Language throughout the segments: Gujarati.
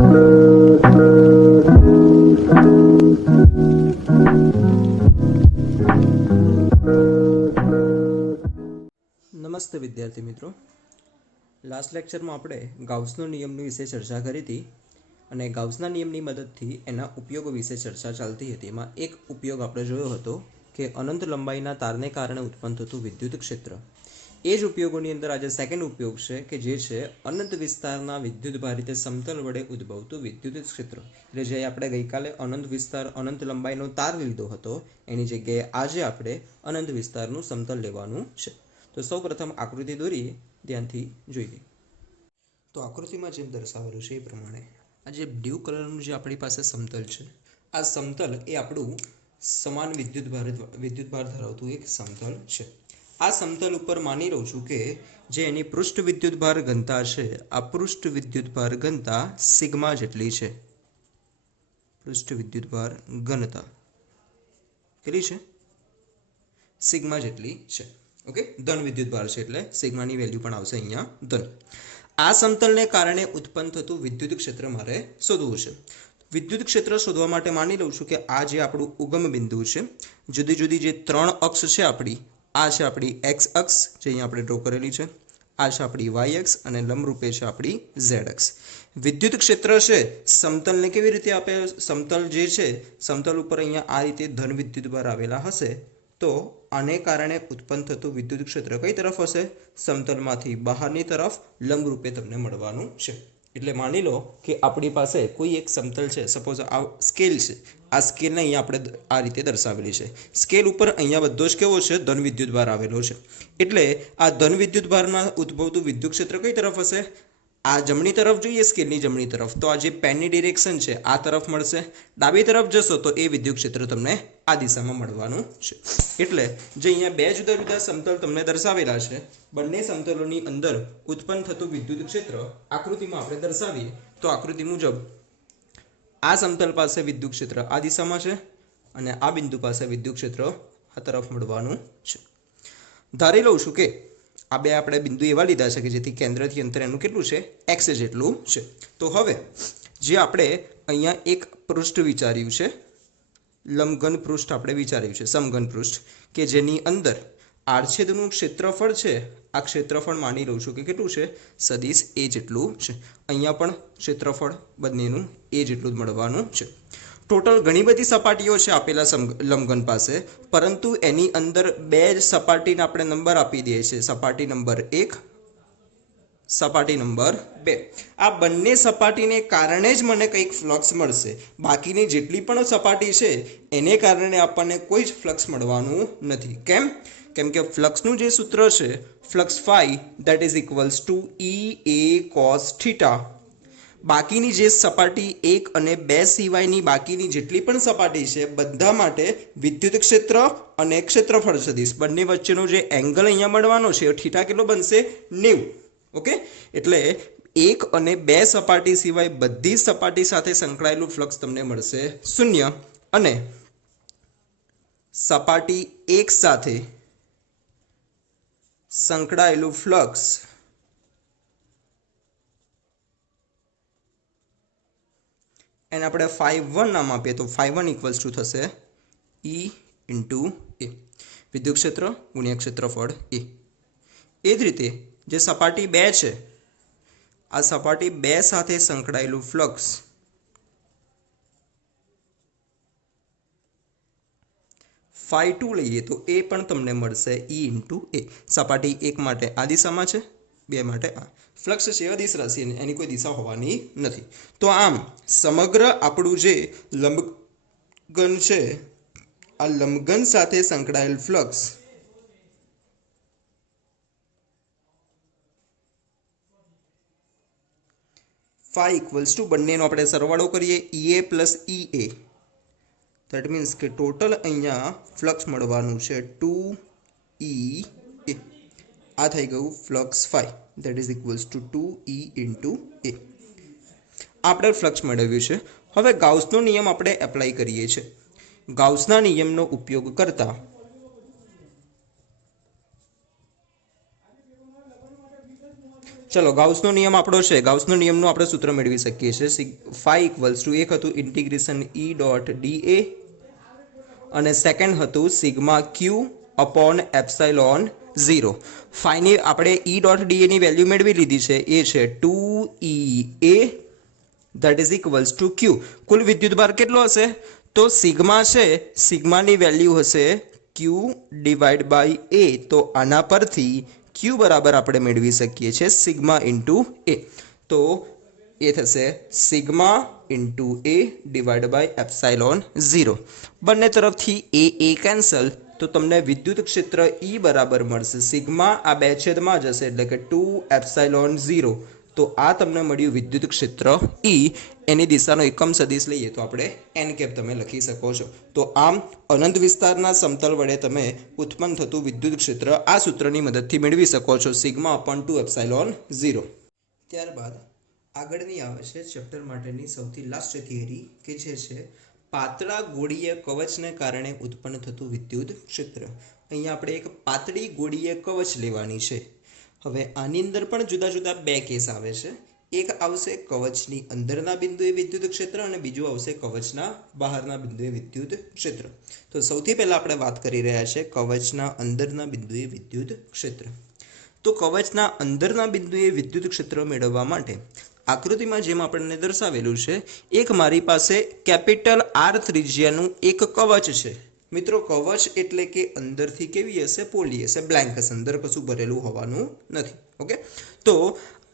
નમસ્તે વિદ્યાર્થી મિત્રો, લાસ્ટ લેક્ચરમાં આપણે ગાઉસનો નિયમની વિશે ચર્ચા કરી હતી અને ગાઉસના નિયમની મદદથી એના ઉપયોગો વિશે ચર્ચા ચાલતી હતી. એમાં એક ઉપયોગ આપણે જોયો હતો કે અનંત લંબાઈના તારને કારણે ઉત્પન્ન થતું વિદ્યુત ક્ષેત્ર. એ જ ઉપયોગોની અંદર આજે સેકન્ડ ઉપયોગ છે કે જે છે અનંત વિસ્તારના વિદ્યુતભારિત સમતલ વડે ઉદ્ભવતું વિદ્યુત ક્ષેત્ર. એટલે જે આપણે ગઈકાલે અનંત વિસ્તાર અનંત લંબાઈનો તાર લીધો હતો એની જગ્યાએ આજે આપણે અનંત વિસ્તારનું સમતલ લેવાનું છે. તો સૌ પ્રથમ આકૃતિ દોરીએ, ધ્યાનથી જોઈ લઈએ. તો આકૃતિમાં જેમ દર્શાવેલું છે એ પ્રમાણે આ જે બ્લુ કલરનું જે આપણી પાસે સમતલ છે, આ સમતલ એ આપણું સમાન વિદ્યુતભાર ધરાવતું એક સમતલ છે. આ સમતલ ઉપર માની લઉં છું કે જે એની પૃષ્ઠ વિદ્યુતભાર ઘનતા છે, આ પૃષ્ઠ વિદ્યુતભાર ઘનતા સિગ્મા જેટલી છે. પૃષ્ઠ વિદ્યુતભાર ઘનતા કેટલી છે? સિગ્મા જેટલી છે. ઓકે, ધન વિદ્યુતભાર છે એટલે સિગ્માની વેલ્યુ પણ આવશે અહીંયા ધન. આ સમતલને કારણે ઉત્પન્ન થતું વિદ્યુત ક્ષેત્ર મારે શોધવું છે. વિદ્યુત ક્ષેત્ર શોધવા માટે માની લઉં છું કે આ જે આપણું ઉગમ બિંદુ છે, જુદી જુદી જે ત્રણ અક્ષ છે આપણી, આ છે આપણી એક્સ અક્ષ જે અહીંયા આપણે ડ્રો કરેલી છે, આ છે આપણી વાય અક્ષ અને લંબરૂપે છે આપણી ઝેડ અક્ષ. વિદ્યુત ક્ષેત્ર છે સમતલને કેવી રીતે આપે? સમતલ જે છે, સમતલ ઉપર અહીંયા આ રીતે ધન વિદ્યુતભાર આવેલા હશે તો આને કારણે ઉત્પન્ન થતું વિદ્યુત ક્ષેત્ર કઈ તરફ હશે? સમતલમાંથી બહારની તરફ લંબરૂપે તમને મળવાનું છે. એટલે માની લો કે આપણી પાસે કોઈ એક સમતલ છે, સપોઝ આ સ્કેલ છે, આ સ્કેલને અહીંયા આપણે આ રીતે દર્શાવેલી છે. સ્કેલ ઉપર અહીંયા બધો જ કેવો છે? ધન વિદ્યુતભાર આવેલો છે. એટલે આ ધન વિદ્યુતભારમાં ઉદ્ભવતું વિદ્યુત ક્ષેત્ર કઈ તરફ હશે? આ જમણી તરફ જોઈએ, સ્કેલની જમણી તરફ, તો આ જે પેનની ડિરેક્શન છે આ તરફ મળશે. ડાબી તરફ જશો તો એ વિદ્યુત ક્ષેત્ર તમને આ દિશામાં મળવાનું છે. એટલે જે અહીંયા બે જુદા જુદા સમતલ તમને દર્શાવેલા છે, બંને સમતલોની અંદર ઉત્પન્ન થતું વિદ્યુત ક્ષેત્ર આકૃતિમાં આપણે દર્શાવીએ તો આકૃતિ મુજબ આ સમતલ પાસે વિદ્યુત ક્ષેત્ર આ દિશામાં છે અને આ બિંદુ પાસે વિદ્યુત ક્ષેત્ર આ તરફ મળવાનું છે. ધારી લઉં છું કે આ બે આપણે બિંદુ એવા લીધા છે કે જેથી કેન્દ્રથી અંતર એનું કેટલું છે? એક્સ જેટલું છે. તો હવે જે આપણે અહીંયા એક પૃષ્ઠ વિચાર્યું છે, લંબઘન પૃષ્ઠ આપણે વિચાર્યું છે, સમઘન પૃષ્ઠ, કે જેની અંદર આડછેદનું ક્ષેત્રફળ છે, આ ક્ષેત્રફળ માની લઉં છું કે કેટલું છે? સદિશ એ જેટલું છે. અહીંયા પણ ક્ષેત્રફળ બંનેનું એ જેટલું જ મળવાનું છે. ટોટલ ઘણી બધી સપાટીઓ છે આપેલા લંબઘન પાસે, પરંતુ એની અંદર બે જ સપાટીને આપણે નંબર આપી દઈએ છીએ, સપાટી નંબર 1, સપાટી નંબર 2. આ બંને સપાટીને કારણે જ મને કંઈક ફ્લક્સ મળશે. બાકીની જેટલી પણ સપાટી છે એને કારણે આપણને કોઈ જ ફ્લક્સ મળવાનું નથી. કેમ? કેમ કે ફ્લક્સનું જે સૂત્ર છે, flux phi that is equals to EA cos theta. બાકીની જે સપાટી 1 અને 2 સિવાયની બાકીની જેટલી પણ સપાટી છે બધા માટે વિદ્યુત ક્ષેત્ર અને ક્ષેત્રફળ સદિશ બંને વચ્ચેનો જે એંગલ અહીંયા મળવાનો છે થીટા કેટલો બનશે? 90. ઓકે, એટલે 1 અને 2 સપાટી સિવાય બધી સપાટી સાથે સંકળાયેલું ફ્લક્સ તમને મળશે 0 અને સપાટી 1 સાથે સંકળાયેલું ફ્લક્સ એને આપણે φ1 નામ આપીએ તો φ1 ઇક્વલ્સ ટુ થશે E ઇન્ટુ એ, વિદ્યુત ક્ષેત્ર ગુણ્યા ક્ષેત્રફળ એ. એ જ રીતે જે સપાટી 2 છે, આ સપાટી 2 સાથે સંકળાયેલું ફ્લક્સ φ2 લઈએ તો એ પણ તમને મળશે E ઇન્ટુ એ. સપાટી 1 માટે આ દિશામાં છે, 2 માટે આ. ફ્લક્સ છે અદિશ રાશિ, એની કોઈ દિશા હોવાની નથી. તો આમ સમગ્ર આપણું જે લંબઘન છે, આ લંબઘન સાથે સંકળાયેલ ફ્લક્સ ફાઈ ઇક્વલ્સ ટુ બંનેનો આપણે સરવાળો કરીએ EA plus EA. That means કે ટોટલ અહીંયા ફ્લક્સ મળવાનું છે 2EA. આ થઈ ગયું flux phi that is equals to 2E into a. આપણે ફ્લક્સ મેળવ્યું છે. હવે ગાઉસનો નિયમ આપણે એપ્લાય કરીએ છીએ. ગાઉસના નિયમનો ઉપયોગ કરતા ચલો ગાઉસનો નિયમ આપણો છે, ગાઉસનો નિયમનું આપણે સૂત્ર મેળવી શકીએ છીએ. ફાઈ ઇક્વલ્સ ટુ એક હતું integration E dot d A અને સેકન્ડ હતું સિગ્મા ક્યુ અપોન એપ્સાઇલોન 0. ફાઈની આપણે ઈ ડોટ ડી એની વેલ્યુ મેળવી લીધી છે, એ છે 2 EA that is equals to q. કુલ વિદ્યુતભાર કેટલો હશે? તો સિગ્મા છે, સિગ્માની વેલ્યુ હશે ક્યુ ડિવાઈડ બાય એ. તો આના પરથી ક્યુ બરાબર આપણે મેળવી શકીએ છીએ સિગ્મા ઇન્ટુ એ. તો એ થશે sigma into A divide by epsilon 0. બંને તરફથી એ કેન્સલ, તો તમને વિદ્યુત ક્ષેત્ર ઈ બરાબર મળશે સિગ્મા આ બે છેદમાં જશે એટલે કે 2 એપ્સાઇલોન 0. તો આ તમને મળ્યું વિદ્યુત ક્ષેત્ર ઈ. એની દિશાનો એકમ સદિશ લઈએ તો આપણે એન કેપ તમે લખી શકો છો. તો આમ અનંત વિસ્તારના સમતલ વડે તમે ઉત્પન્ન થતું વિદ્યુત ક્ષેત્ર આ સૂત્રની મદદથી મેળવી શકો છો સિગ્મા અપોન 2 એપ્સાઇલોન 0. ત્યારબાદ આગળની આવે છે ચેપ્ટર માટેની સૌથી લાસ્ટ થિયરી કે જે છે પાતળા ગોળીય કવચને કારણે ઉત્પન્ન થતું વિદ્યુત ક્ષેત્ર. અહીંયા આપણે એક પાતળી ગોળીય કવચ લેવાની છે. હવે આની અંદર પણ જુદા જુદા બે કેસ આવે છે. એક આવશે કવચની અંદરના બિંદુએ વિદ્યુત ક્ષેત્ર અને બીજું આવશે કવચના બહારના બિંદુએ વિદ્યુત ક્ષેત્ર. તો સૌથી પહેલા આપણે વાત કરી રહ્યા છે કવચના અંદરના બિંદુએ વિદ્યુત ક્ષેત્ર. તો કવચના અંદરના બિંદુએ વિદ્યુત ક્ષેત્ર મેળવવા માટે આકૃતિમાં જેમ આપણને દર્શાવેલું છે, એક મારી પાસે કેપિટલ આર ત્રિજ્યાનું એક કવચ છે. મિત્રો કવચ એટલે કે અંદરથી કેવી હશે? પોલી હશે, બ્લેન્ક હશે, અંદર કશું ભરેલું હોવાનું નથી. ઓકે, તો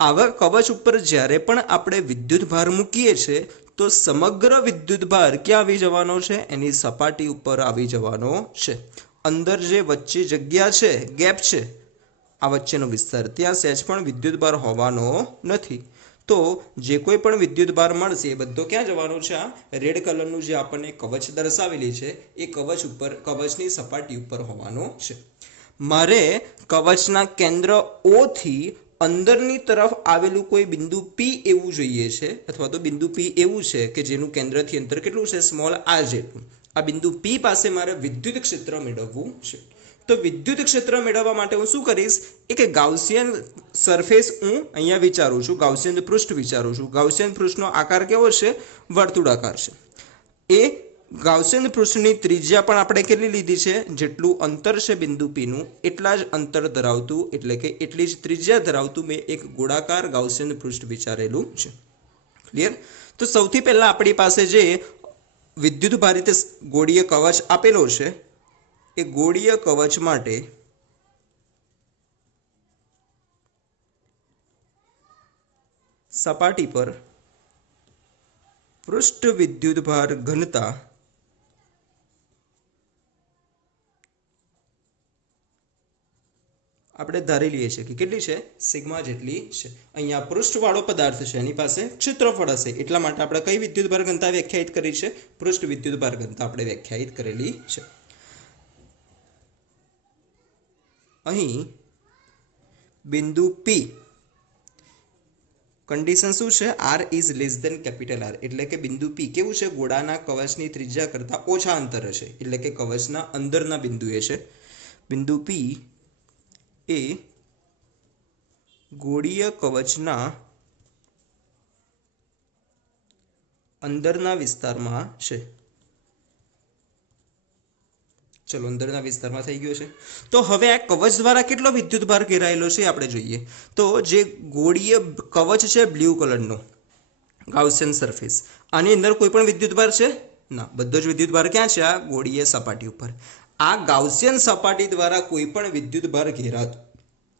આવા કવચ ઉપર જ્યારે પણ આપણે વિદ્યુત ભાર મૂકીએ છીએ તો સમગ્ર વિદ્યુત ભાર ક્યાં આવી જવાનો છે? એની સપાટી ઉપર આવી જવાનો છે. અંદર જે વચ્ચે જગ્યા છે, ગેપ છે, આ વચ્ચેનો વિસ્તાર, ત્યાં સહેજ પણ વિદ્યુત ભાર હોવાનો નથી. તો જે કોઈ પણ વિદ્યુત ભાર મળશે એ બધો ક્યાં જવાનો છે? આ રેડ કલરનું જે આપણને કવચ દર્શાવેલી છે એ કવચ ઉપર, કવચની સપાટી ઉપર હોવાનો છે. મારે કવચના કેન્દ્ર O થી અંદરની તરફ આવેલું કોઈ બિંદુ P એવું જોઈએ છે, અથવા તો બિંદુ P એવું છે કે જેનું કેન્દ્રથી અંતર કેટલું છે? સ્મોલ r જેટલું. આ બિંદુ P પાસે મારે વિદ્યુત ક્ષેત્ર મેળવવું છે. તો વિદ્યુત ક્ષેત્ર મેળવવા માટે હું શું કરીશ? એક ગાઉસિયન સરફેસ હું અહીંયા વિચારું છું, ગાઉસિયન પૃષ્ઠ વિચારું છું. ગાઉસિયન પૃષ્ઠનો આકાર કેવો છે? વર્તુળાકાર છે. એ ગાઉસિયન પૃષ્ઠની ત્રિજ્યા પણ આપણે કેટલી લીધી છે? જેટલું અંતર છે બિંદુ P નું એટલા જ અંતર ધરાવતું, એટલે કે એટલી જ ત્રિજ્યા ધરાવતું મેં એક ગોળાકાર ગાઉસિયન પૃષ્ઠ વિચારેલું છે. ક્લિયર? તો સૌથી પહેલા આપણી પાસે જે વિદ્યુત ભારિત ગોળીય કવચ આપેલો છે એ ગોળીય કવચ માટે સપાટી પર પૃષ્ઠ વિદ્યુત ભાર ઘનતા આપણે ધારી લઈએ છીએ કે કેટલી છે? સિગ્મા જેટલી છે. અહીંયા પૃષ્ઠવાળો પદાર્થ છે, એની પાસે ક્ષેત્રફળ હશે, એટલા માટે આપણે કઈ વિદ્યુત ભાર ઘનતા વ્યાખ્યાયિત કરી છે? પૃષ્ઠ વિદ્યુત ભાર ઘનતા આપણે વ્યાખ્યાયિત કરેલી છે. અહીં બિંદુ P કન્ડિશન શું છે? R is less than capital R, એટલે કે બિંદુ P કેવું છે? ગોળાના કવચની ત્રિજ્યા કરતાં ઓછા અંતરે છે, એટલે કે કવચના અંદરના બિંદુએ છે. બિંદુ P એ ગોળીય કવચના અંદરના વિસ્તારમાં છે. ચલો અંદરના વિસ્તારમાં થઈ ગયો છે. તો હવે આ કવચ દ્વારા કેટલો વિદ્યુત ભાર ઘેરાયેલો છે આપણે જોઈએ. તો જે ગોળીય કવચ છે બ્લુ કલરનો ગાઉસિયન સરફેસ, આની અંદર કોઈ પણ વિદ્યુત ભાર છે? ના, બધો જ વિદ્યુત ભાર ક્યાં છે? આ ગોળીય સપાટી ઉપર. આ ગાઉસિયન સપાટી દ્વારા કોઈ પણ વિદ્યુત ભાર ઘેરાતો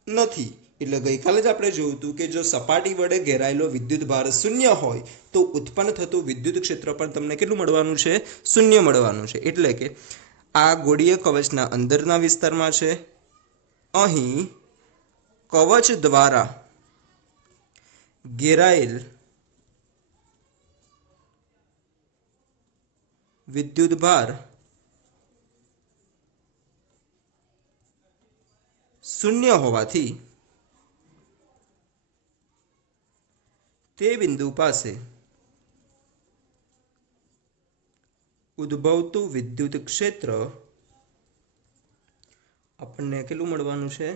નથી. એટલે ગઈકાલે જ આપણે જોયું હતું કે જો સપાટી વડે ઘેરાયેલો વિદ્યુત ભાર શૂન્ય હોય તો ઉત્પન્ન થતું વિદ્યુત ક્ષેત્ર પણ તમને કેટલું મળવાનું છે? શૂન્ય મળવાનું છે. એટલે કે આ ગોળીય કવચના અંદરના વિસ્તારમાં છે. અહીં કવચ દ્વારા ઘેરાયેલ વિદ્યુત ભાર શૂન્ય હોવાથી તે બિંદુ પાસે ઉદ્ભવતું વિદ્યુત ક્ષેત્ર આપણને કેટલું મળવાનું છે?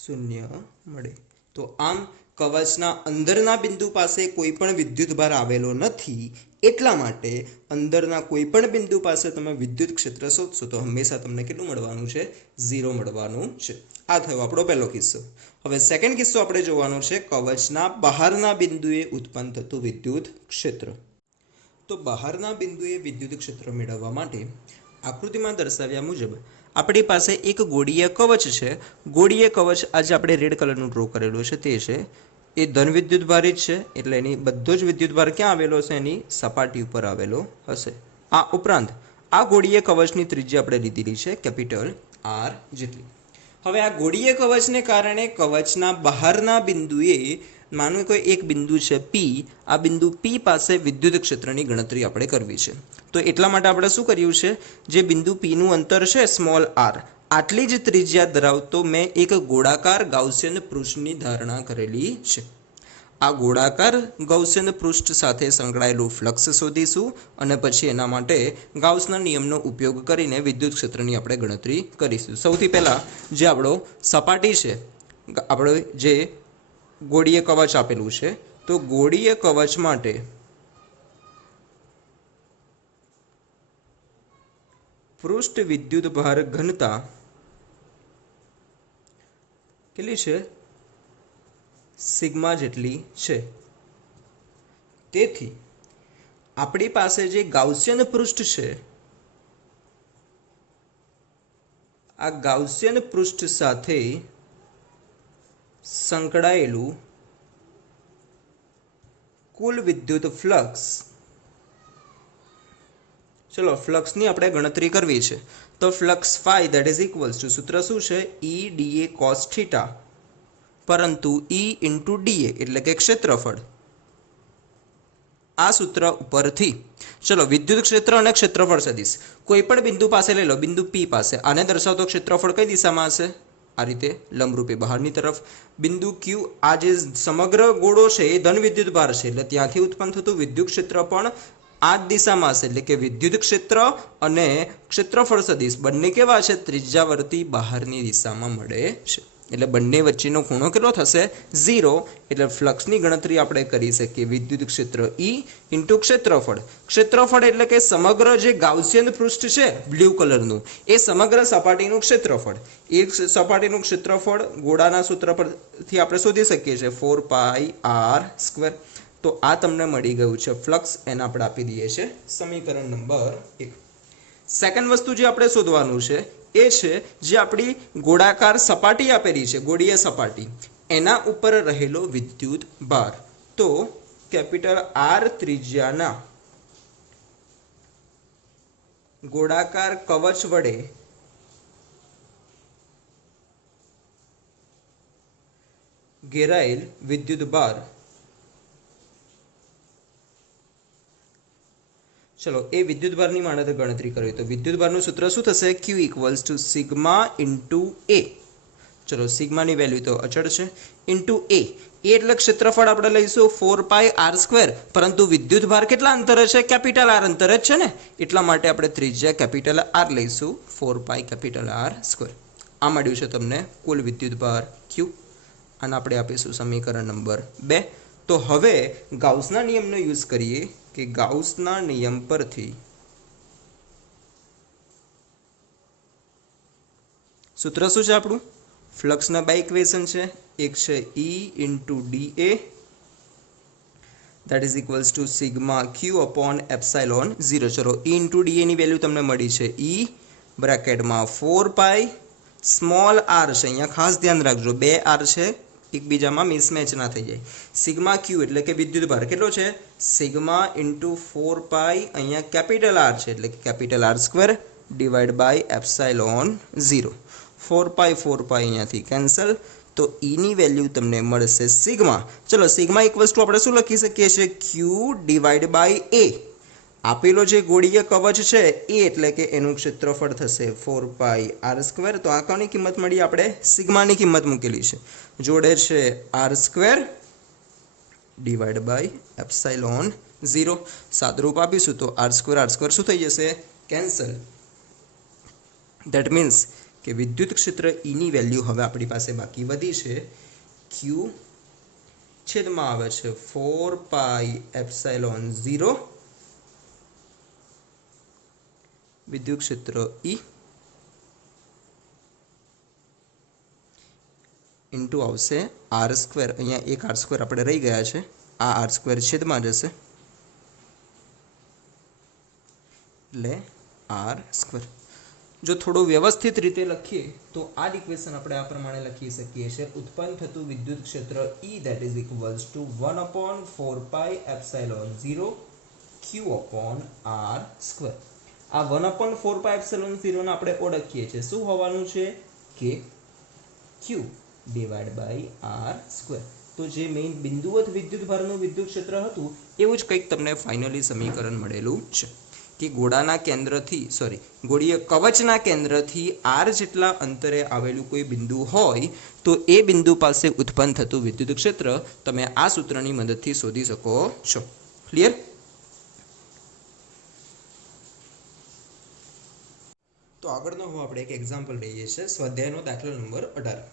શૂન્ય મળે. તો આમ કવચના અંદરના બિંદુ પાસે કોઈ પણ વિદ્યુતભાર આવેલો નથી, એટલા માટે અંદરના કોઈ પણ બિંદુ પાસે તમે વિદ્યુત ક્ષેત્ર શોધશો તો હંમેશા તમને કેટલું મળવાનું છે? 0 મળવાનું છે. આ થયો આપણો પહેલો કિસ્સો. હવે સેકન્ડ કિસ્સો આપણે જોવાનો છે કવચના બહારના બિંદુએ ઉત્પન્ન થતું વિદ્યુત ક્ષેત્ર. તો બહારના બિંદુએ વિદ્યુત ક્ષેત્ર મેળવવા માટે આકૃતિમાં દર્શાવ્યા મુજબ આપણી પાસે એક ગોળીય કવચ છે. ગોળીય કવચ આજે આપણે રેડ કલરનું ડ્રો કરેલું છે તે છે, એ ધન વિદ્યુતભારિત છે, એટલે એની બધો જ વિદ્યુતભાર ક્યાં આવેલો છે? એની સપાટી ઉપર આવેલો હશે. આ ઉપરાંત આ ગોળીય કવચની ત્રિજ્યા આપણે લીધેલી છે કેપિટલ R જેટલી. હવે આ ગોળીય કવચને કારણે કવચના બહારના બિંદુએ માનો કોઈ એક બિંદુ છે P, આ બિંદુ P પાસે વિદ્યુત ક્ષેત્રની ગણતરી આપણે કરવી છે. તો એટલા માટે આપણે શું કર્યું છે? જે બિંદુ P નું અંતર છે સ્મોલ r, આટલી જ ત્રિજ્યા ધરાવતો મેં એક ગોળાકાર ગાઉસિયન પૃષ્ઠની ધારણા કરેલી છે. આ ગોળાકાર ગાઉસિયન પૃષ્ઠ સાથે સંકળાયેલું ફ્લક્સ શોધીશું અને પછી એના માટે ગાઉસના નિયમનો ઉપયોગ કરીને વિદ્યુત ક્ષેત્રની આપણે ગણતરી કરીશું. સૌથી પહેલાં જે આપણો સપાટી છે, આપણો જે ગોળીય કવચ આપેલું છે, તો ગોળીય કવચ માટે પૃષ્ઠ વિદ્યુતભાર ઘનતા કેટલી છે? સિગ્મા જેટલી છે. તેથી આપણી પાસે જે ગાઉસિયન પૃષ્ઠ છે, આ ગાઉસિયન પૃષ્ઠ સાથે સંકળાયેલું કુલ વિદ્યુત ફ્લક્સ, ચલો ફ્લક્સની આપણે ગણતરી કરવી છે. તો flux phi that is equals to, સૂત્ર શું છે? E dA cos થીટા, પરંતુ E ઇન્ટુ dA એટલે કે ક્ષેત્રફળ. આ સૂત્ર ઉપરથી ચલો વિદ્યુત ક્ષેત્ર અને ક્ષેત્રફળ સદિશ કોઈ પણ બિંદુ પાસે લઈ લો, બિંદુ P પાસે, આને દર્શાવતો ક્ષેત્રફળ કઈ દિશામાં હશે? આ રીતે લંબરૂપે બહારની તરફ. બિંદુ Q, આ જે સમગ્ર ગોળો છે એ ધન વિદ્યુતભાર છે, એટલે ત્યાંથી ઉત્પન્ન થતું વિદ્યુત ક્ષેત્ર પણ આ જ દિશામાં હશે. એટલે કે વિદ્યુત ક્ષેત્ર અને ક્ષેત્રફળ સદિશ બંને કેવા છે? ત્રિજ્યાવર્તી બહારની દિશામાં મળે છે. એટલે બંને વચ્ચેનો ખૂણો કેટલો થશે? 0. એટલે ફ્લક્સની ગણતરી આપણે કરી શકીએ વિદ્યુત ક્ષેત્ર E ઇન્ટુ ક્ષેત્રફળ. ક્ષેત્રફળ એટલે કે સમગ્ર જે ગાઉસિયન પૃષ્ઠ છે બ્લુ કલરનું, એ સમગ્ર સપાટીનું ક્ષેત્રફળ. એક સપાટીનું ક્ષેત્રફળ ગોળાના સૂત્ર પરથી આપણે શોધી શકીએ છીએ 4πr². તો આ તમને મળી ગયું છે ફ્લક્સ, એને આપણે આપી દઈએ છીએ સમીકરણ નંબર 1. સેકન્ડ વસ્તુ જે આપણે શોધવાનું છે એ છે જે આપણી ગોળાકાર સપાટી આપેલી છે, ગોળીય સપાટી, એના ઉપર રહેલો વિદ્યુત ભાર. તો કેપિટલ R ત્રિજ્યાના ગોળાકાર કવચ વડે ઘેરાયેલ વિદ્યુત ભાર, ચલો એ વિદ્યુતભારની માણસે ગણતરી કરવી. તો વિદ્યુતભારનું સૂત્ર શું થશે? Q equals to sigma into A. ચલો સિગ્માની વેલ્યુ તો અચળ છે, ઇન્ટુ A. એટલે ક્ષેત્રફળ આપણે લઈશું 4πr², પરંતુ વિદ્યુતભાર કેટલા અંતરે છે? કેપિટલ R અંતરે જ છે ને, એટલા માટે આપણે ત્રિજ્યા કેપિટલ R લઈશું, 4πR². આ મળ્યું છે તમને કુલ વિદ્યુતભાર Q. આને આપણે આપીશું સમીકરણ નંબર 2. તો હવે ગાઉસના નિયમનો યુઝ કરીએ કે ગાઉસના નિયમ પરથી સૂત્ર શું છે આપણું? ફ્લક્સના બે ઇક્વેશન છે, એક છે E into dA that is equals to sigma Q upon epsilon 0. ચલો E ઇન્ટુ dA ની વેલ્યુ તમને મળી છે E બ્રેકેટમાં 4π સ્મોલ r છે, અહીંયા ખાસ ધ્યાન રાખજો 2 r છે, એકબીજામાં મિસમેચ ના થઈ જાય. સિગ્મા Q એટલે કે વિદ્યુતભાર કેટલો છે? સિગ્મા ઇન્ટુ 4π, અહીંયા કેપિટલ R છે એટલે કે capital R² divide by epsilon 0. 4π અહીંયાથી કેન્સલ, તો E ની વેલ્યુ તમને મળશે સિગ્મા. ચલો સિગ્મા ઇક્વલ્સ ટુ આપણે શું લખી શકીએ છીએ? Q divide by A. આપેલો જે ગોળીય કવચ છે એ એટલે કે એનું ક્ષેત્રફળ થશે 4πr². તો આ કોની કિંમત મળી? આપણે સિગ્માની કિંમત મૂકેલી છે, જોડે છે R² ડિવાઈડ બાય એપ્સાઇલોન 0. સાદરૂપ આપીશું તો R² શું થઈ જશે? કેન્સલ. ધેટ મીન્સ કે વિદ્યુત ક્ષેત્ર E ની વેલ્યુ હવે આપણી પાસે બાકી વધી છે Q છેદમાં આવે છે 4 પાઈ એપ્સાઇલોન 0 વિદ્યુત ક્ષેત્ર E ઇન્ટુ આવશે આર સ્ક્વેર. અહીંયા એક આર સ્ક્વેર આપણે રહી ગયા છે, આ આર સ્ક્વેર છેદમાં જશે એટલે આર સ્ક્વેર. જો થોડું વ્યવસ્થિત રીતે લખીએ તો આ ઇક્વેશન આપણે આ પ્રમાણે લખી શકીએ છીએ. ઉત્પન્ન થતું વિદ્યુત ક્ષેત્ર E that is equals to 1/4 pi epsilon 0 q upon r square. આ 1/4 pi epsilon 0 ને આપણે ઓળખીએ છીએ. શું હોવાનું છે કે q divide by r square. તો જે મેઇન બિંદુવત વિદ્યુત ભારનું વિદ્યુત ક્ષેત્ર હતું એવું જ કંઈક તમને ફાઇનલી સમીકરણ મળેલું છે કે ગોળાના કેન્દ્રથી ગોળીય કવચના કેન્દ્રથી r જેટલા અંતરે આવેલું કોઈ બિંદુ હોય તો એ બિંદુ પાસે ઉત્પન્ન થતું વિદ્યુત ક્ષેત્ર તમે આ સૂત્રની મદદથી શોધી શકો છો. ક્લિયર? તો આગળનો આપણે એક એક્ઝામ્પલ લઈએ છીએ. સ્વાધ્યાયનો દાખલો નંબર 18.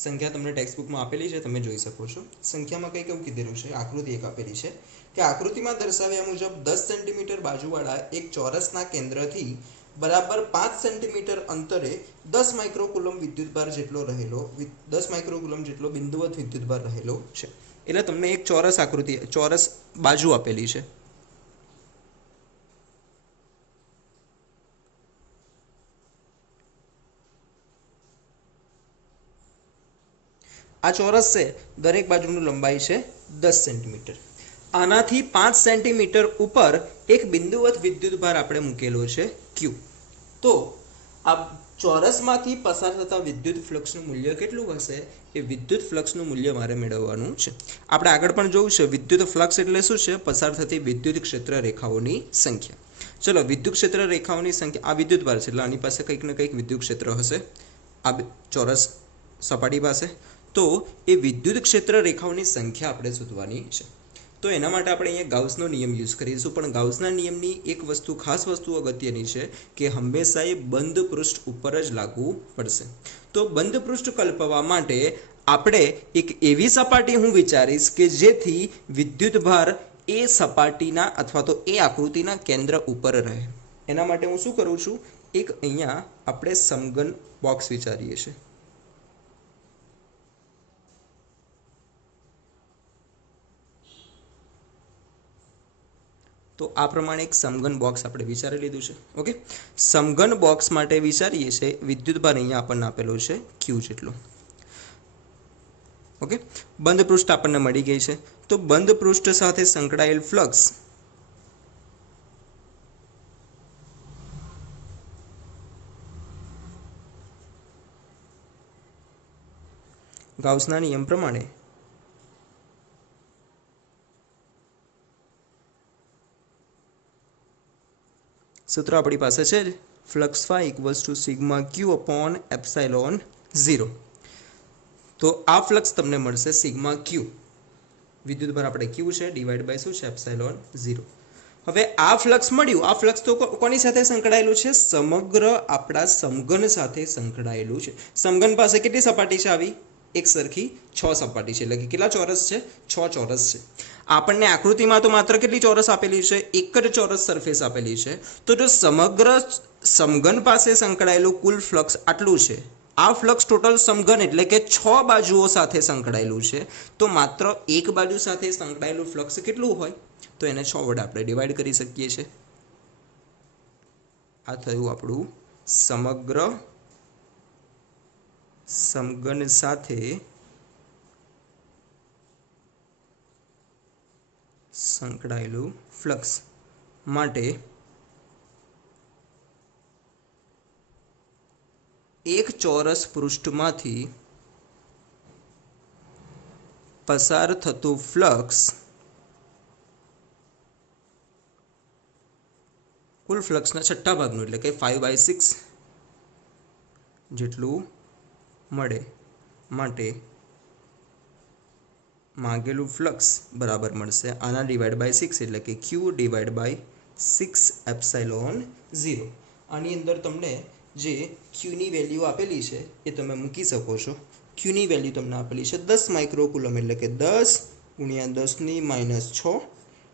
સંખ્યા તમને ટેક્સ્ટબુકમાં આપેલી છે, તમે જોઈ શકો છો. સંખ્યામાં કંઈક એવું કીધેલું છે, આકૃતિ એક આપેલી છે કે આકૃતિમાં દર્શાવ્યા મુજબ 10 સેન્ટીમીટર બાજુવાળા એક ચોરસના કેન્દ્રથી બરાબર 5 સેન્ટીમીટર અંતરે 10 માઇક્રોકુલમ વિદ્યુતભાર જેટલો રહેલો 10 માઇક્રોકુલમ જેટલો બિંદુવત વિદ્યુતભાર રહેલો છે. એટલે તમને એક ચોરસ બાજુ આપેલી છે. આ ચોરસ છે, દરેક બાજુની લંબાઈ છે 10 સેન્ટીમીટર. આનાથી 5 સેન્ટીમીટર ઉપર એક બિંદુવત વિદ્યુતભાર આપણે મૂકેલો છે Q. તો આ ચોરસમાંથી પસાર થતા વિદ્યુત ફ્લક્સનું મૂલ્ય કેટલું હશે? એ વિદ્યુત ફ્લક્સનું મૂલ્ય મારે મેળવવાનું છે. આપણે આગળ પણ જોયું છે વિદ્યુત ફ્લક્સ એટલે શું છે? પસાર થતી વિદ્યુત ક્ષેત્ર રેખાઓની સંખ્યા. ચલો, વિદ્યુત ક્ષેત્ર રેખાઓની સંખ્યા, આ વિદ્યુતભાર છે એટલે આની પાસે કંઈક ને કંઈક વિદ્યુત ક્ષેત્ર હશે આ ચોરસ સપાટી પાસે. તો એ વિદ્યુત ક્ષેત્ર રેખાઓની સંખ્યા આપણે શોધવાની છે. તો એના માટે આપણે અહીંયા ગાઉસનો નિયમ યુઝ કરીશું. પણ ગાઉસના નિયમની એક ખાસ વસ્તુ અગત્યની છે કે હંમેશા એ બંધ પૃષ્ઠ ઉપર જ લાગુ પડશે. તો બંધ પૃષ્ઠ કલ્પવા માટે આપણે એક એવી સપાટી હું વિચારીશ કે જેથી વિદ્યુતભાર એ સપાટીના અથવા તો એ આકૃતિના કેન્દ્ર ઉપર રહે. એના માટે હું શું કરું છું? એક અહીંયા આપણે સમઘન બોક્સ વિચારીએ છીએ. તો આ પ્રમાણે એક સમઘન બોક્સ આપણે વિચારી લીધું છે. ઓકે, સમઘન બોક્સ માટે વિચારીએ છીએ વિદ્યુતભાર અહીંયા આપણને આપેલો છે Q જેટલો. ઓકે, બંધ પૃષ્ઠ આપણને મળી ગઈ છે. તો બંધ પૃષ્ઠ સાથે સંકળાયેલ ફ્લક્સ ગાઉસના નિયમ પ્રમાણે સૂત્ર આપણી પાસે છે જ, flux phi equals to sigma Q upon epsilon 0. તો આ ફ્લક્સ તમને મળશે સિગ્મા ક્યુ. વિદ્યુતભાર આપણે ક્યુ છે ડિવાઈડ બાય શું છે? એપ્સાઇલોન 0. હવે આ ફ્લક્સ મળ્યું. આ ફ્લક્સ તો કોની સાથે સંકળાયેલું છે? સમગ્ર આપણા સમઘન સાથે સંકળાયેલું છે. સમઘન પાસે કેટલી સપાટી છે? આવી એક સરખી 6 સપાટી છે. એટલે કે કેટલા ચોરસ છે? 6 ચોરસ છે. આપણને આકૃતિમાં તો માત્ર કેટલી ચોરસ આપેલી છે? એક જ ચોરસ સરફેસ આપેલી છે. તો જો સમગ્ર સમઘન પાસે સંકળાયેલું કુલ ફ્લક્સ આટલું છે, આ ફ્લક્સ ટોટલ સમઘન એટલે કે 6 બાજુઓ સાથે સંકળાયેલું છે, તો માત્ર એક બાજુ સાથે સંકળાયેલું ફ્લક્સ કેટલું હોય? તો એને 6 વડે આપણે ડિવાઈડ કરી શકીએ છીએ. આ થયું આપણું સમગ્ર સમઘન સાથે સંકળાયેલું ફ્લક્સ માટે એક ચોરસ પૃષ્ઠમાંથી પસાર થતું ફ્લક્સ કુલ ફ્લક્સના છઠ્ઠા ભાગનું એટલે કે 5/6 જેટલું મળે માટે માંગેલું ફ્લક્સ બરાબર મળશે આના ડિવાઈડ બાય 6 એટલે કે Q ડિવાઈડ બાય 6 એપ્સાઇલોન 0. આની અંદર તમને જે Qની વેલ્યુ આપેલી છે એ તમે મૂકી શકો છો. Qની વેલ્યુ તમને આપેલી છે 10 માઇક્રોકુલમ એટલે કે 10 ગુણ્યા 10⁻6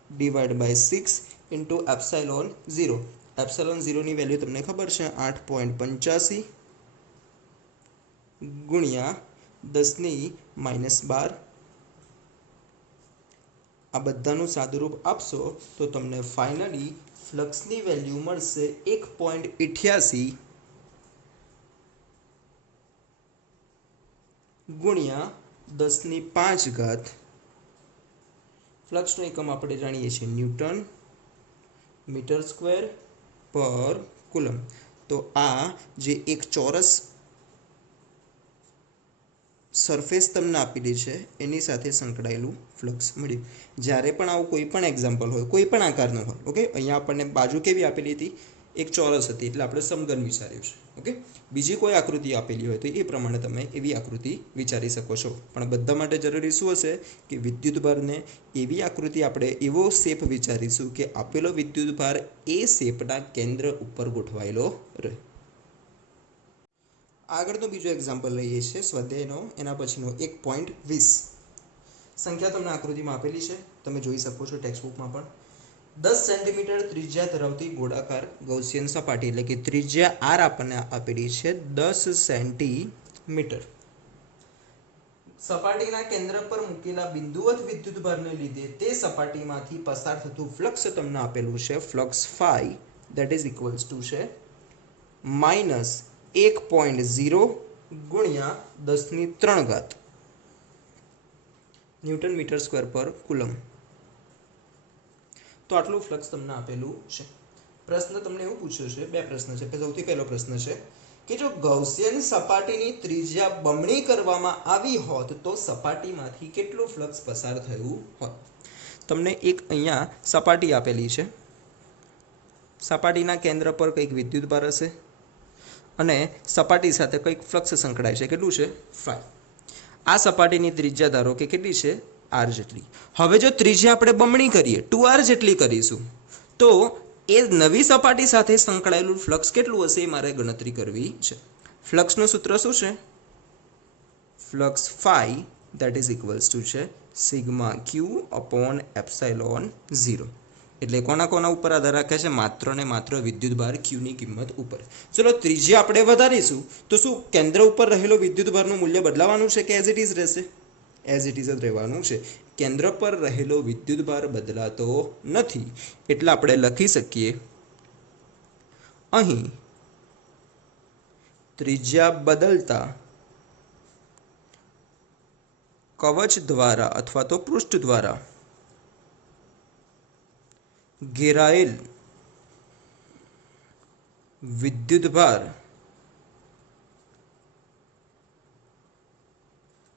divide by 6 into epsilon 0. Epsilon 0ની વેલ્યુ તમને ખબર છે 8.85 ગુણ્યા 10⁻12. આ બધાનું સાદુરૂપ આપશો તો તમને ફાઇનલી ફ્લક્સની વેલ્યુ મળશે 1.88 ગુણ્યા 10⁵. ફ્લક્સનો એકમ આપણે જાણીએ છીએ ન્યૂટન મીટર સ્ક્વેર પર કુલમ. તો આ જે એક ચોરસ સરફેસ તમને આપેલી છે એની સાથે સંકળાયેલું ફ્લક્સ મળ્યું. જ્યારે પણ આવું કોઈ પણ એક્ઝામ્પલ હોય, કોઈ પણ આકારનો હોય, ઓકે, અહીંયા આપણને બાજુ કેવી આપેલી હતી? એક ચોરસ હતી, એટલે આપણે સમઘન વિચાર્યું છે. ઓકે, બીજી કોઈ આકૃતિ આપેલી હોય તો એ પ્રમાણે તમે એવી આકૃતિ વિચારી શકો છો. પણ બધા માટે જરૂરી શું હશે કે વિદ્યુતભારને એવી આકૃતિ આપણે એવો શેપ વિચારીશું કે આપેલો વિદ્યુતભાર એ શેપના કેન્દ્ર ઉપર ગોઠવાયેલો રહે. આગળનો બીજો એક્ઝામ્પલ લઈએ છીએ સ્વાધ્યાયનો, એના પછીનો 1.20. સંખ્યા તમને આકૃતિમાં આપેલી છે, તમે જોઈ શકો છો ટેક્સ્ટબુકમાં પણ. 10 સેન્ટીમીટર ત્રિજ્યા ધરાવતી ગોળાકાર ગૌસિયન સપાટી, એટલે કે ત્રિજ્યા આર આપણને આપેલી છે 10 સેન્ટીમીટર. સપાટીના કેન્દ્ર પર મૂકેલા બિંદુવત વિદ્યુતભારને લીધે તે સપાટીમાંથી પસાર થતું ફ્લક્સ તમને આપેલું છે flux phi, that is equals to છે -1.0 ગુણ્યા 10⁻³ ન્યૂટન મીટર સ્ક્વેર પર કુલમ. તો આટલું ફ્લક્સ તમને આપેલું છે. પ્રશ્ન તમને એવું પૂછ્યો છે, બે પ્રશ્ન છે. સૌથી પહેલો પ્રશ્ન છે કે જો ગૌસિયન સપાટીની ત્રિજ્યા બમણી કરવામાં આવી હોત તો સપાટીમાંથી કેટલું ફ્લક્સ પસાર થયું હોત? તમને એક અહીંયા સપાટી આપેલી છે, સપાટીના કેન્દ્ર પર કંઈક વિદ્યુતભાર હશે અને સપાટી સાથે કંઈક ફ્લક્સ સંકળાય છે. કેટલું છે? ફાઈ. આ સપાટીની ત્રિજ્યા ધારો કે કેટલી છે? આર જેટલી. હવે જો ત્રિજ્યા આપણે બમણી કરીએ, 2r જેટલી કરીશું, તો એ નવી સપાટી સાથે સંકળાયેલું ફ્લક્સ કેટલું હશે એ મારે ગણતરી કરવી છે. ફ્લક્સનું સૂત્ર શું છે? Flux phi that is equals to છે σq/ε0. એટલે કોના ઉપર આધાર રાખે છે? માત્ર ને માત્ર વિદ્યુતભાર ક્યુની કિંમત ઉપર. ચલો ત્રિજ્યા આપણે વધારીશું તો શું કેન્દ્ર ઉપર રહેલો વિદ્યુતભારનું મૂલ્ય બદલાવાનું છે કે એઝ ઇટ ઇઝ રહેશે? એઝ ઇટ ઇઝ જ રહેવાનું છે. કેન્દ્ર પર રહેલો વિદ્યુતભાર બદલાતો નથી, એટલે આપણે લખી શકીએ અહીં ત્રિજ્યા બદલતા કવચ દ્વારા અથવા તો પૃષ્ઠ દ્વારા ઘેરાયેલ વિદ્યુતભાર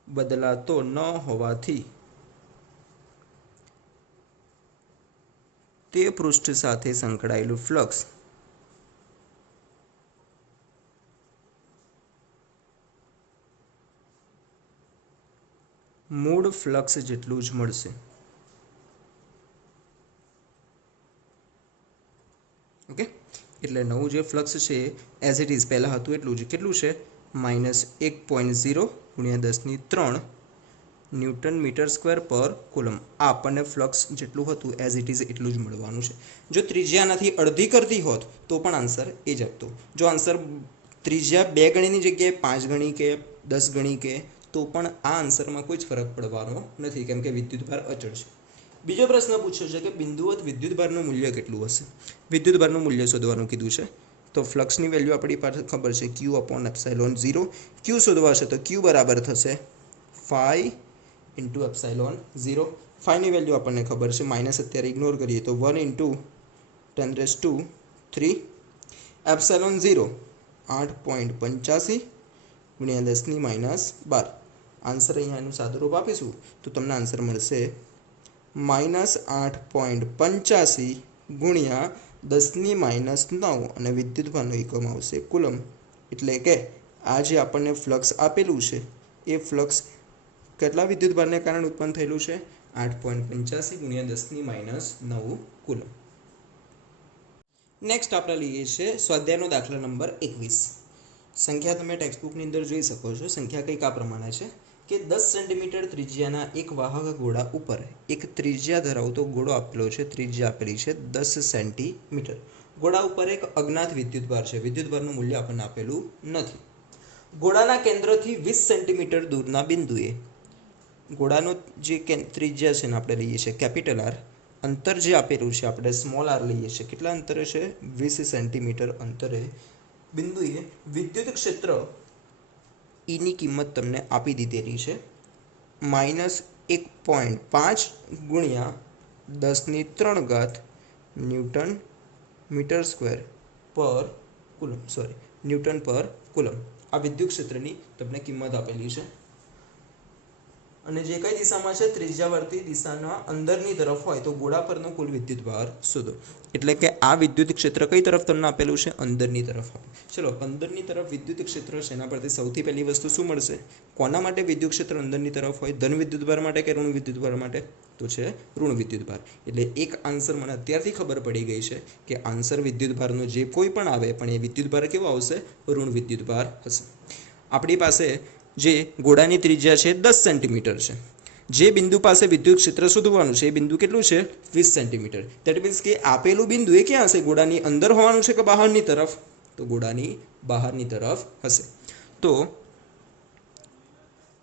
બદલાતો ન હોવાથી તે પૃષ્ઠ સાથે સંકળાયેલું ફ્લક્સ મૂળ ફ્લક્સ જેટલું જ મળશે. ઓકે, એટલે નવું જે ફ્લક્સ છે એઝ ઇટ ઇઝ પહેલાં હતું એટલું જ. કેટલું છે? -1.0 ગુણ્યા 10⁻³ ન્યૂટન મીટર સ્ક્વેર પર કુલમ. આ આપણને ફ્લક્સ જેટલું હતું એઝ ઇટ ઇઝ એટલું જ મળવાનું છે. જો ત્રિજ્યાનાથી અડધી કરતી હોત તો પણ આન્સર એ જ આપતો. જો આન્સર ત્રિજ્યા 2 ગણીની જગ્યાએ 5 ગણી કે 10 ગણી કે તો પણ આ આન્સરમાં કોઈ જ ફરક પડવાનો નથી, કેમ કે વિદ્યુતભાર અચળ છે. બીજો પ્રશ્ન પૂછ્યો છે કે બિંદુવત વિદ્યુતભારનું મૂલ્ય કેટલું હશે? વિદ્યુતભારનું મૂલ્ય શોધવાનું કીધું છે. તો ફ્લક્સની વેલ્યુ આપણી પાસે ખબર છે q/ε0. ક્યુ શોધવા છે તો ક્યુ બરાબર થશે ફાઈ ઇન્ટુ ε0. ફાઈની વેલ્યુ આપણને ખબર છે, માઇનસ અત્યારે ઇગ્નોર કરીએ તો 1 × 10⁻³ ε0 8.85 ગુણ્યા 10⁻12. આન્સર અહીંયા એનું સાદુરૂપ આપીશું તો તમને આન્સર મળશે -8.85 ગુણ્યા 10⁻9 અને વિદ્યુતભારનો એકમ આવશે કુલમ. એટલે કે આ જે આપણને ફ્લક્સ આપેલું છે એ ફ્લક્સ કેટલા વિદ્યુતભારને કારણે ઉત્પન્ન થયેલું છે? 8.85 ગુણ્યા 10⁻9 કુલમ. નેક્સ્ટ આપણે લઈએ છીએ સ્વાધ્યાયનો દાખલા નંબર 21. સંખ્યા તમે ટેક્સ્ટબુકની અંદર જોઈ શકો છો. સંખ્યા કંઈક આ પ્રમાણે છે કે 10 સેન્ટીમીટર ત્રિજ્યાના એક વાહક ગોળા ઉપર એક ત્રિજ્યા ધરાવતો ગોળો આપેલો છે, ત્રિજ્યા આપેલી છે 10 સેન્ટીમીટર. ગોળા ઉપર એક અજ્ઞાત વિદ્યુતભાર છે, વિદ્યુતભારનું મૂલ્ય આપણને આપેલું નથી. ગોળાના કેન્દ્રથી 20 સેન્ટીમીટર દૂરના બિંદુએ ગોળાનો જે ત્રિજ્યા છે ને આપણે લઈએ છીએ કેપિટલ આર, અંતર જે આપેલું છે આપણે સ્મોલ આર લઈએ છીએ. કેટલા અંતરે છે? 20 સેન્ટીમીટર અંતરે બિંદુએ વિદ્યુત ક્ષેત્ર ઈની કિંમત તમને આપી દીધેલી છે -1.5 ગુણ્યા 10³ ન્યૂટન મીટર સ્ક્વેર પર કુલમ, ન્યૂટન પર કુલમ. આ વિદ્યુત ક્ષેત્રની તમને કિંમત આપેલી છે. અને જે કઈ દિશામાં છે? ત્રિજ્યાવર્તી દિશાના અંદરની તરફ હોય તો ગોળા પરનો કુલ વિદ્યુતભાર શોધો. એટલે કે આ વિદ્યુત ક્ષેત્ર કઈ તરફ તમને આપેલું છે? અંદરની તરફ. ચલો, અંદરની તરફ વિદ્યુત ક્ષેત્ર છે, એના પરથી સૌથી પહેલી વસ્તુ શું મળશે? કોના માટે વિદ્યુત ક્ષેત્ર અંદરની તરફ હોય? ધન વિદ્યુતભાર માટે કે ઋણ વિદ્યુતભાર માટે? તો છે ઋણ વિદ્યુતભાર. એટલે એક આન્સર મને અત્યારથી ખબર પડી ગઈ છે કે આન્સર વિદ્યુતભારનો જે કોઈ પણ આવે પણ એ વિદ્યુતભાર કેવો આવશે? ઋણ વિદ્યુતભાર હશે. આપણી પાસે જે ગોળાની ત્રિજ્યા છે 10 સેન્ટીમીટર છે. જે બિંદુ પાસે વિદ્યુત ક્ષેત્ર શોધવાનું છે એ બિંદુ કેટલું છે? 20 સેન્ટીમીટર. દેટ મીન્સ કે આપેલું બિંદુ એ ક્યાં હશે? ગોળાની અંદર હોવાનું છે કે બહારની તરફ? તો ગોળાની બહારની તરફ હશે. તો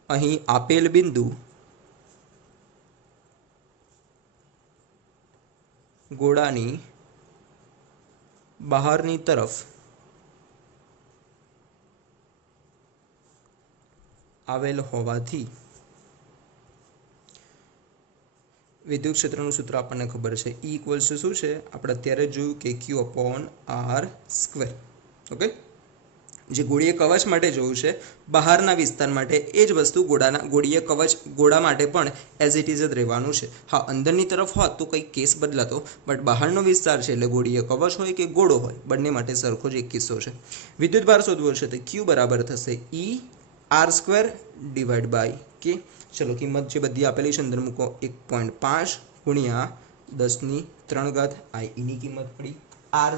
અહીં આપેલ બિંદુ ગોળાની બહારની તરફ આવેલ હોવાથી વિદ્યુત ક્ષેત્રનું સૂત્ર આપણને ખબર છે. E ઇક્વલ્સ ટુ શું છે? આપણે અત્યારે જોયું કે Q/R². ઓકે, જે ગોળીય કવચ માટે જોયું છે બહારના વિસ્તાર માટે, એ જ વસ્તુ ગોળીય કવચ ગોળા માટે પણ એઝ ઇટ ઇઝ જ રહેવાનું છે. હા, અંદરની તરફ હોત તો કંઈક કેસ બદલાતો, બટ બહારનો વિસ્તાર છે એટલે ગોળીય કવચ હોય કે ગોળો હોય બંને માટે સરખો જ એક કિસ્સો છે. વિદ્યુતભાર શોધવો છે તો Q બરાબર થશે ER² / K. ચલો, કિંમત જે બધી આપેલી છે અંદર મૂકો. 1.5 ગુણ્યા 10³ આ એની કિંમત પડી. R²,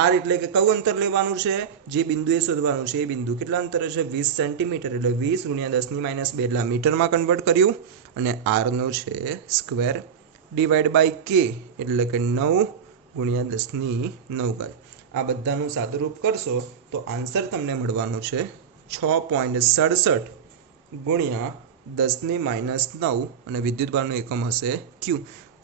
R એટલે કે કયું અંતર લેવાનું છે? જે બિંદુએ શોધવાનું છે એ બિંદુ. કેટલા અંતરે છે? 20 સેન્ટીમીટર. એટલે 20 ગુણ્યા 10⁻² એટલે મીટરમાં કન્વર્ટ કર્યું. અને R નો છે સ્ક્વેર / K એટલે કે 9 ગુણ્યા 10⁹. આ બધાનું સાદુરૂપ કરશો તો આન્સર તમને મળવાનો છે 6.67 ગુણ્યા 10⁻⁹. અને વિદ્યુતભારનો એકમ હશે Q.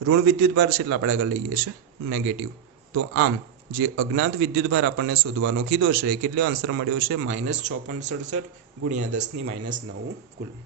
ઋણ વિદ્યુતભાર છે એટલે આપણે આગળ લઈએ છીએ નેગેટિવ. તો આમ જે અજ્ઞાત વિદ્યુતભાર આપણને શોધવાનો કીધો છે, કેટલો આન્સર મળ્યો છે? -6.67 ગુણ્યા 10⁻⁹ કુલમ.